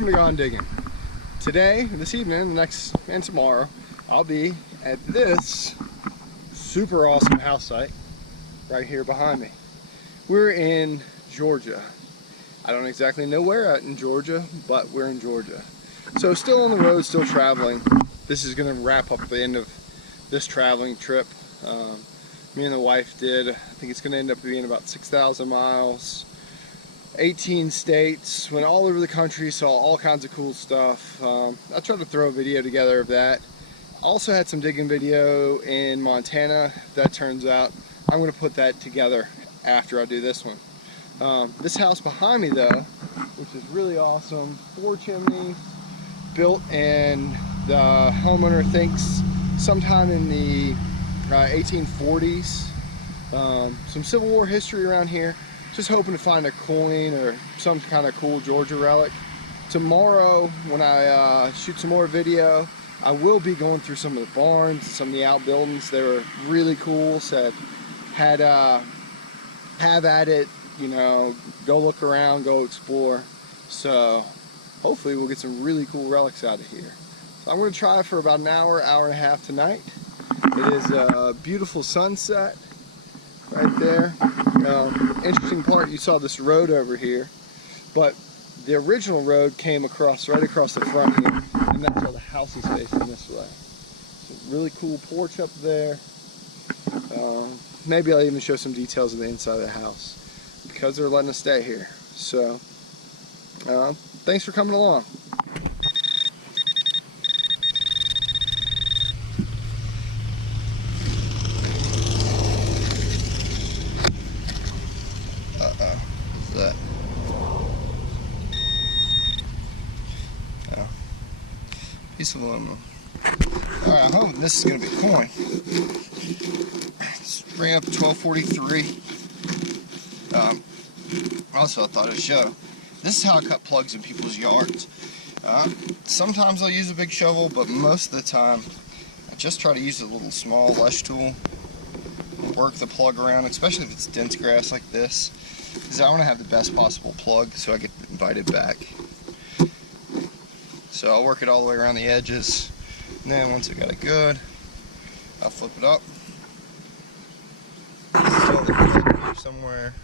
welcome to Diggin. Today, this evening, and tomorrow, I'll be at this super awesome house site right here behind me. We're in Georgia. I don't exactly know where in Georgia, but we're in Georgia. So still on the road, still traveling. This is going to wrap up the end of this traveling trip. Me and the wife did. I think it's going to end up being about 6,000 miles. 18 states, went all over the country, saw all kinds of cool stuff. I tried to throw a video together of that. Also had some digging video in Montana. If that turns out, I'm going to put that together after I do this one. This house behind me though, which is really awesome, 4 chimneys, built in the homeowner thinks sometime in the 1840s. Some Civil War history around here. Just hoping to find a coin or some kind of cool Georgia relic. Tomorrow, when I shoot some more video, I will be going through some of the barns, some of the outbuildings. They were really cool. Said, have at it, you know, go look around, go explore. So hopefully we'll get some really cool relics out of here. So I'm going to try for about an hour, hour and a half tonight. It is a beautiful sunset right there. Interesting part, you saw this road over here, but the original road came across right across the front here, and that's why the house is facing this way. So really cool porch up there. Maybe I'll even show some details of the inside of the house because they're letting us stay here. So thanks for coming along. What's that? Oh. Piece of aluminum. Alright, I hope this is going to be a coin. Let's bring up 1243. Also, I thought I'd show. This is how I cut plugs in people's yards. Sometimes I'll use a big shovel, but most of the time I just try to use a little small lush tool. Work the plug around, especially if it's dense grass like this, because I want to have the best possible plug so I get invited back. So I'll work it all the way around the edges, and then once I got it good, I'll flip it up. Still the plug here somewhere.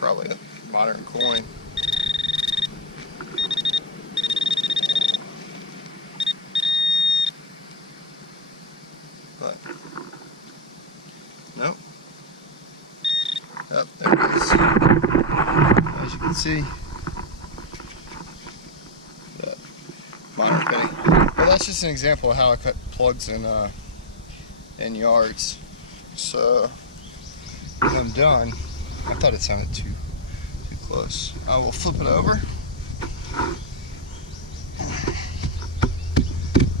Probably a modern coin. But nope. Oh, there it is. As you can see, that modern penny. Well, that's just an example of how I cut plugs in yards. So when I'm done, I thought it sounded too close. I will flip it over.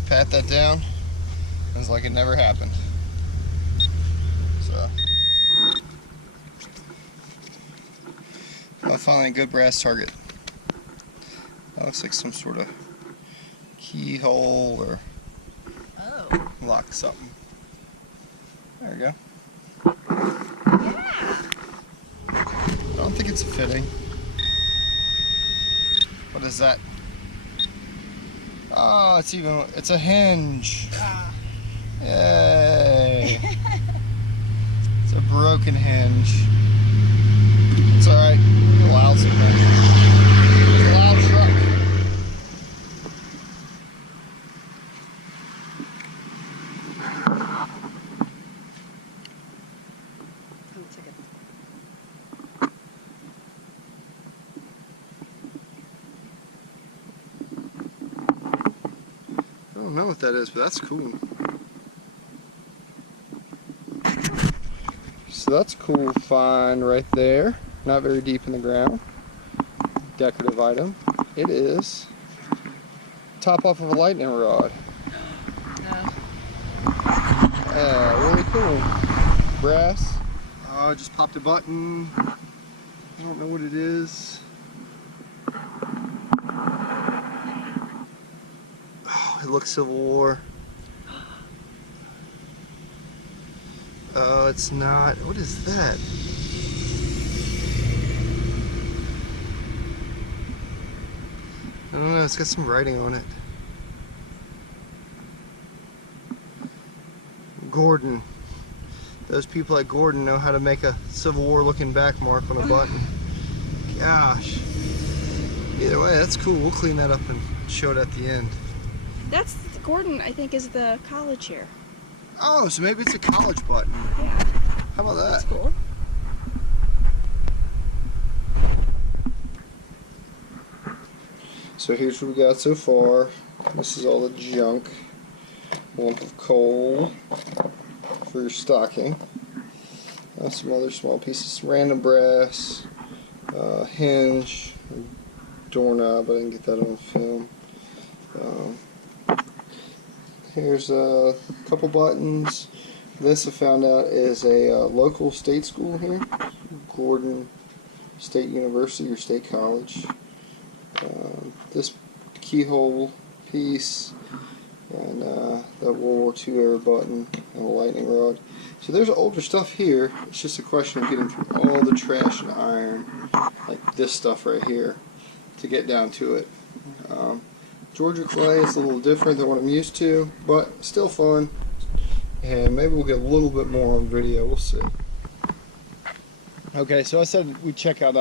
Pat that down. It's like it never happened. So I'll find a good brass target. That looks like some sort of keyhole or lock something. There we go. I don't think it's a fitting. What is that? Oh, it's a hinge. Yay! It's a broken hinge. It's alright. It's a loud hinge. It's a loud truck. I don't know what that is, but that's cool. So that's a cool find right there. Not very deep in the ground. Decorative item. It is top off of a lightning rod. No. Yeah, really cool. Brass. I just popped a button. I don't know what it is. Oh, it looks Civil War. Oh, it's not. What is that? I don't know, it's got some writing on it. Gordon. Those people at Gordon know how to make a Civil War looking back mark on a button. Gosh. Either way, that's cool. We'll clean that up and show it at the end. That's Gordon, I think, is the college here. Oh, so maybe it's a college button. Yeah. How about that? That's cool. So here's what we got so far. This is all the junk. Lump of coal for your stocking. Some other small pieces, random brass, hinge, doorknob. I didn't get that on film. Here's a couple buttons. This I found out is a local state school here, Gordon State University or State College. This keyhole piece and that World War II era button and a lightning rod. So there's older stuff here. It's just a question of getting through all the trash and iron, like this stuff right here, to get down to it. Georgia clay is a little different than what I'm used to, but still fun. And maybe we'll get a little bit more on video. We'll see. Okay, so I said we'd check out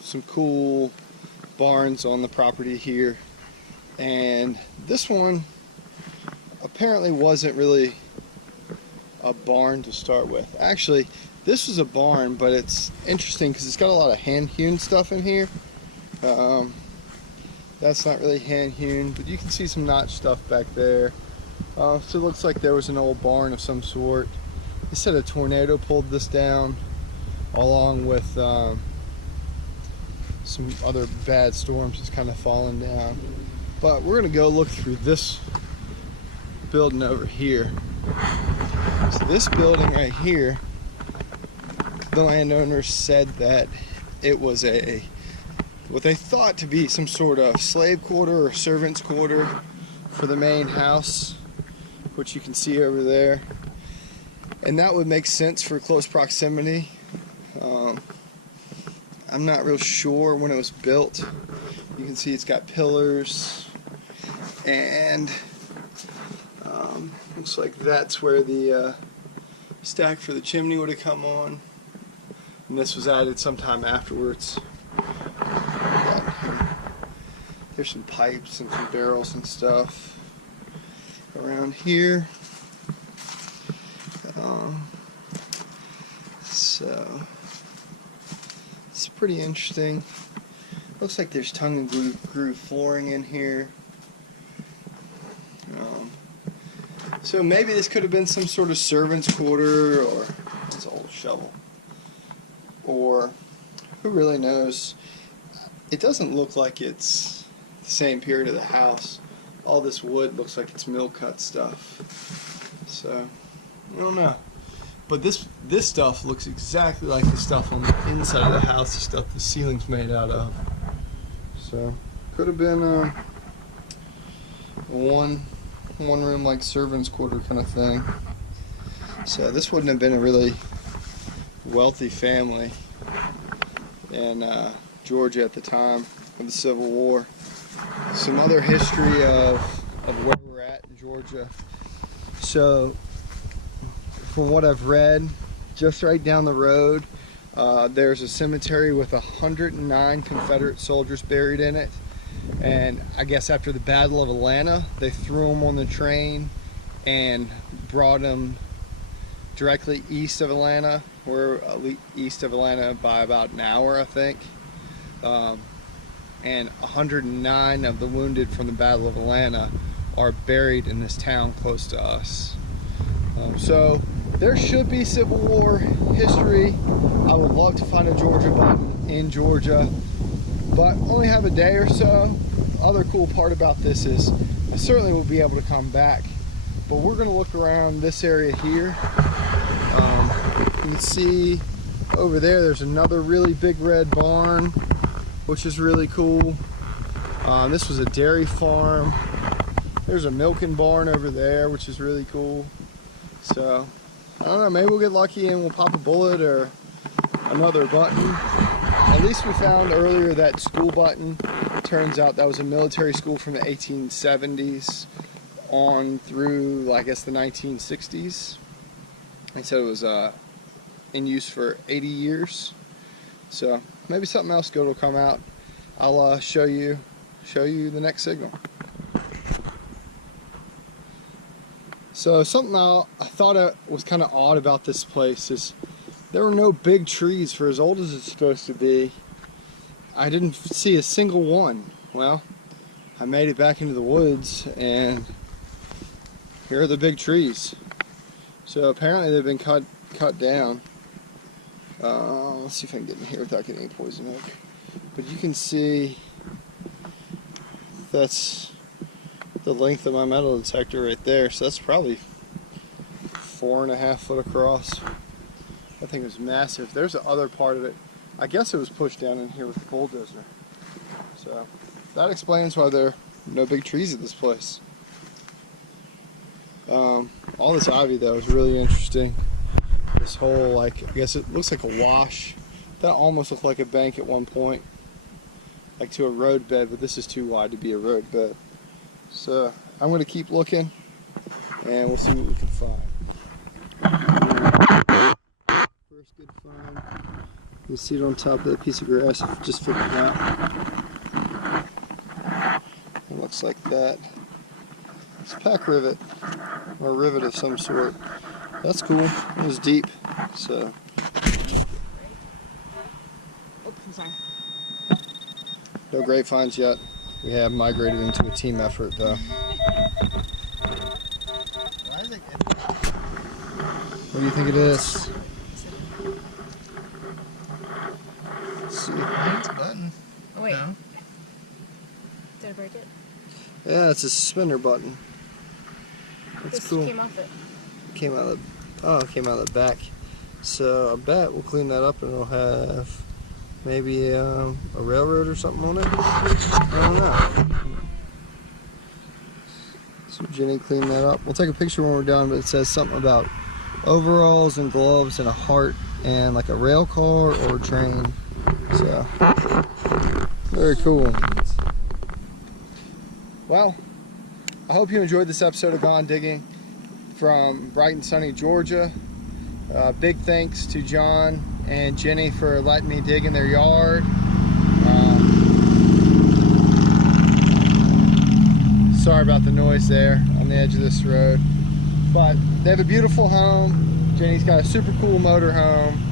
some cool barns on the property here, and this one apparently wasn't really a barn to start with. Actually, this was a barn, but it's interesting because it's got a lot of hand-hewn stuff in here. That's not really hand-hewn, but you can see some notch stuff back there. So it looks like there was an old barn of some sort. They said a tornado pulled this down, along with some other bad storms just kind of falling down. But we're gonna go look through this building over here. So this building right here, the landowner said that it was what they thought to be some sort of slave quarter or servant's quarter for the main house, which you can see over there. And that would make sense for close proximity. I'm not real sure when it was built. You can see it's got pillars, and looks like that's where the stack for the chimney would have come on, and this was added sometime afterwards. There's some pipes and some barrels and stuff around here. So it's pretty interesting. Looks like there's tongue and groove flooring in here. So maybe this could have been some sort of servant's quarter, or it's an old shovel, or who really knows. It doesn't look like it's the same period of the house. All this wood looks like it's mill cut stuff. So I don't know. But this stuff looks exactly like the stuff on the inside of the house, the stuff the ceiling's made out of. So could have been a one room like servant's quarter kind of thing. So this wouldn't have been a really wealthy family in Georgia at the time of the Civil War. Some other history of where we're at in Georgia. So from what I've read, just right down the road, there's a cemetery with 109 Confederate soldiers buried in it. And I guess after the Battle of Atlanta, they threw them on the train and brought them directly east of Atlanta. We're east of Atlanta by about an hour, I think. And 109 of the wounded from the Battle of Atlanta are buried in this town close to us. So there should be Civil War history. I would love to find a Georgia button in Georgia, but only have a day or so. Other cool part about this is I certainly will be able to come back, but we're going to look around this area here. You can see over there's another really big red barn, which is really cool. This was a dairy farm. There's a milking barn over there, which is really cool. So I don't know, maybe we'll get lucky and we'll pop a bullet or another button. At least we found earlier that school button. Turns out that was a military school from the 1870s on through, I guess, the 1960s. They said it was in use for 80 years. So maybe something else good will come out. I'll show you the next signal. So something I thought was kind of odd about this place is there were no big trees for as old as it's supposed to be. I didn't see a single one. Well, I made it back into the woods and here are the big trees. So apparently they've been cut down. Let's see if I can get in here without getting any poison oak. But you can see that's the length of my metal detector right there. So that's probably 4.5 foot across. I think it was massive. There's the other part of it. I guess it was pushed down in here with the bulldozer. So that explains why there are no big trees at this place. All this ivy though is really interesting. This whole, like, I guess it looks like a wash. That almost looked like a bank at one point, like to a road bed, but this is too wide to be a road bed. So I'm going to keep looking and we'll see what we can find. First good find. You see it on top of that piece of grass, just figured it out. It looks like that. It's a pack rivet, or a rivet of some sort. That's cool. It was deep, so. Oh, I'm sorry. No great finds yet. We have migrated into a team effort, though. What do you think it is? Let's see. It's a button. Oh, wait. No. Did I break it? Yeah, it's a suspender button. That's This cool. came off it. Came out of it came out of the back. So I bet we'll clean that up and it'll have maybe a railroad or something on it. I don't know. So Jenny cleaned that up. We'll take a picture when we're done, but it says something about overalls and gloves and a heart and like a rail car or a train. So very cool. Well, I hope you enjoyed this episode of Gone Digging from bright and sunny Georgia. Big thanks to John and Jenny for letting me dig in their yard. Sorry about the noise there on the edge of this road. But they have a beautiful home. Jenny's got a super cool motor home.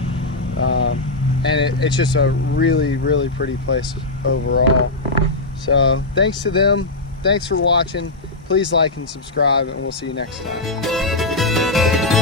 And it's just a really, really pretty place overall. So thanks to them. Thanks for watching. Please like and subscribe, and we'll see you next time.